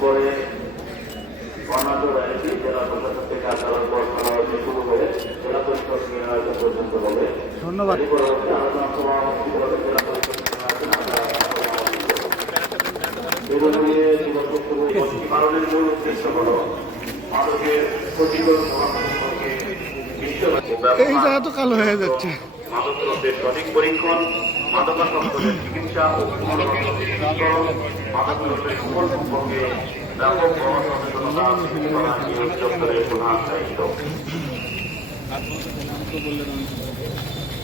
এরপরে অন্যান্য র্যালিটি জেলা প্রশাসন থেকে আসার পর খেলাধুলা শুরু হয়ে জেলা পরিষদ নির্বাচন পর্যন্ত হবে। ধন্যবাদ। পরবর্তী আলোচনা সভা অনুষ্ঠিত হবে জেলা পরিষদ নির্বাচন। কারণের মূল উদ্দেশ্য হল মাদকের ক্ষতিকর প্রভাব সম্পর্কে এই জায়গা তো কালো হয়ে যাচ্ছে। মাদক দ্রব্যের সঠিক পরীক্ষণ, মাদকাসক্তদের চিকিৎসা ও পুনর্বাসন, মাদক দ্রব্যের কুফল সম্পর্কে ব্যাপক জনসচেতনতা নিয়োগ দপ্তরের প্রধান দায়িত্ব।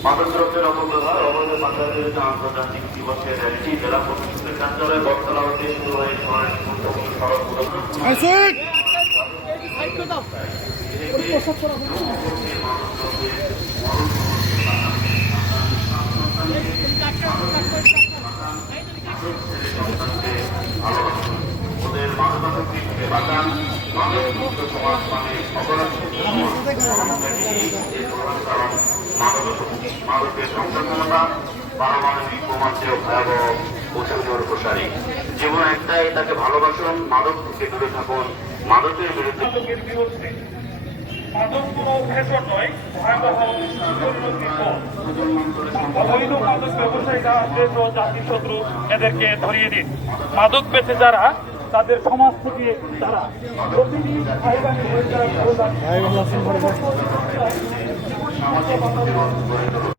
মাদক দ্রব্যের অপব্যবহার অবৈধ পাচারের বিরুদ্ধে আন্তর্জাতিক দিবসের র্যালিটি জেলা প্রশাসনের কার্যালয়ে বটতলা হতে শুরু হয়ে শহরের গুরুত্বপূর্ণ ওদের মাদকাসক্তি থেকে বাঁচান, মাদক মুক্ত সমাজ মানে অপরাধ মাদকের সংক্রমণতা পারমাণবিক বোমার চেয়েও ভয়াবহ প্রচুর প্রসারী। জীবন একটাই, তাকে ভালোবাসুন, মাদক থেকে দূরে থাকুন, মাদকের বিরুদ্ধে মাদক কোনো ভেষজ নয়, ভয়াবহ অবৈধ মাদক ব্যবসায়ীরা দেশ ও জাতির শত্রু, এদেরকে ধরিয়ে দিন। মাদক বেচে যারা, তাদের সমাজ থেকে তারা প্রতিদিন সামাজিক